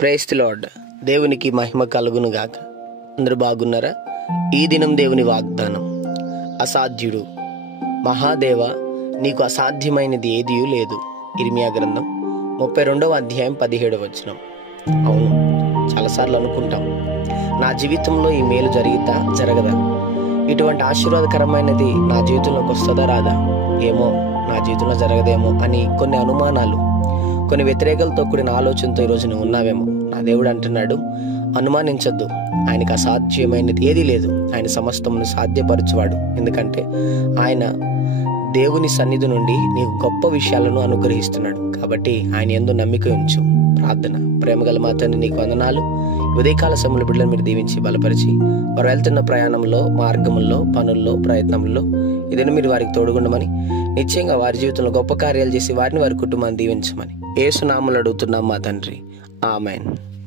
Praise the lord. దేవునికి మహిమ కలుగును గాక. అందరూ బాగున్నారా? ఈ దినం దేవుని వాగ్దానం, అసాధ్యుడు. మహాదేవ, నీకు అసాధ్యమైనది ఏదీ లేదు. ఇర్మియా గ్రంథం 32వ అధ్యాయం 17వ వచనం. అవును, చాలాసార్లు అనుకుంటాం, నా జీవితంలో ఈ మేలు జరగదా, ఇటువంటి ఆశీర్వాదకరమైనది నా జీవితంలోకి వస్తుందా రాదా, ఏమో నా జీవితంలో జరగదేమో అని కొన్ని అనుమానాలు, కొన్ని వ్యతిరేకలతో కూడిన ఆలోచనతో ఈరోజు నువ్వు ఉన్నావేమో. నా దేవుడు అంటున్నాడు, అనుమానించద్దు, ఆయనకు అసాధ్యమైనది ఏదీ లేదు. ఆయన సమస్తమును సాధ్యపరచువాడు. ఎందుకంటే ఆయన దేవుని సన్నిధి నుండి నీకు గొప్ప విషయాలను అనుగ్రహిస్తున్నాడు. కాబట్టి ఆయన యందు నమ్మిక ఉంచు. ప్రార్థన. ప్రేమగల మా తండ్రి, నీకు వందనాలు. ఉదయకాల సమయంలో బిడ్డలను మీరు దీవించి బలపరిచి, వారు వెళ్తున్న ప్రయాణంలో, మార్గంలో, పనుల్లో, ప్రయత్నంలో ఇదని మీరు వారికి తోడుగుండమని, నిశ్చయంగా వారి జీవితంలో గొప్ప కార్యాలు చేసి వారిని, వారి కుటుంబాన్ని దీవించమని యేసు నామములో అడుగుతున్నాం మా తండ్రి. ఆమేన్.